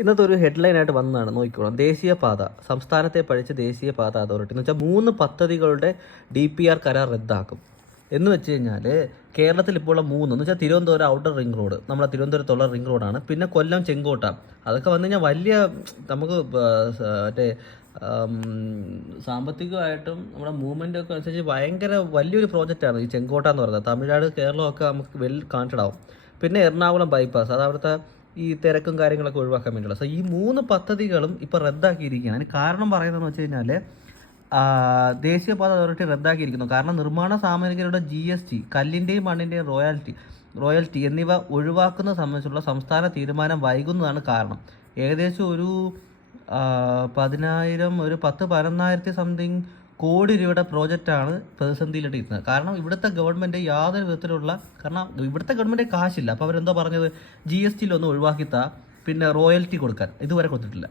ഇന്നത്തെ ഒരു ഹെഡ്ലൈനായിട്ട് വന്നതാണ്, നോക്കിക്കോളാം. ദേശീയപാത സംസ്ഥാനത്തെ പഴിച്ച് ദേശീയപാത അതോറിറ്റി എന്ന് വെച്ചാൽ 3 പദ്ധതികളുടെ DPR കരാർ റദ്ദാക്കും. എന്ന് വെച്ച് കഴിഞ്ഞാൽ കേരളത്തിൽ ഇപ്പോൾ 3 എന്ന് വെച്ചാൽ തിരുവനന്തപുരം ഔട്ടർ റിംഗ് റോഡ്, നമ്മുടെ തിരുവനന്തപുരത്തുള്ള റിംഗ് റോഡാണ്. പിന്നെ കൊല്ലം ചെങ്കോട്ട, അതൊക്കെ വന്നു കഴിഞ്ഞാൽ വലിയ നമുക്ക് മറ്റേ സാമ്പത്തികമായിട്ടും നമ്മുടെ മൂവ്മെൻ്റ് ഒക്കെ അനുസരിച്ച് ഭയങ്കര വലിയൊരു പ്രോജക്റ്റാണ് ഈ ചെങ്കോട്ട എന്ന് പറയുന്നത്. തമിഴ്നാട് കേരളമൊക്കെ നമുക്ക് വെൽ കണക്റ്റഡ് ആവും. പിന്നെ എറണാകുളം ബൈപ്പാസ്, അത് അവിടുത്തെ ഈ തിരക്കും കാര്യങ്ങളൊക്കെ ഒഴിവാക്കാൻ വേണ്ടിയുള്ള. സോ ഈ 3 പദ്ധതികളും ഇപ്പോൾ റദ്ദാക്കിയിരിക്കുകയാണ്. അതിന് കാരണം പറയുന്നതെന്ന് വെച്ച് കഴിഞ്ഞാൽ ദേശീയപാത അതോറിറ്റി റദ്ദാക്കിയിരിക്കുന്നു. കാരണം നിർമ്മാണ സാമഗ്രികളുടെ GST, കല്ലിൻ്റെയും മണ്ണിൻ്റെയും റോയൽറ്റി എന്നിവ ഒഴിവാക്കുന്നത് സംബന്ധിച്ചുള്ള സംസ്ഥാന തീരുമാനം വൈകുന്നതാണ് കാരണം. ഏകദേശം ഒരു 10,000 സംതിങ് കോടി രൂപയുടെ പ്രോജക്റ്റാണ് പ്രതിസന്ധിയിലിട്ട് ഇരുന്നത്. കാരണം ഇവിടുത്തെ ഗവൺമെൻറ് യാതൊരു വിധത്തിലുള്ള, കാരണം ഇവിടുത്തെ ഗവൺമെൻറ് കാശില്ല. അപ്പോൾ അവരെന്തോ പറഞ്ഞത് GSTയിലൊന്ന് ഒഴിവാക്കിത്താ, പിന്നെ റോയൽറ്റി കൊടുക്കാൻ ഇതുവരെ കൊടുത്തിട്ടില്ല.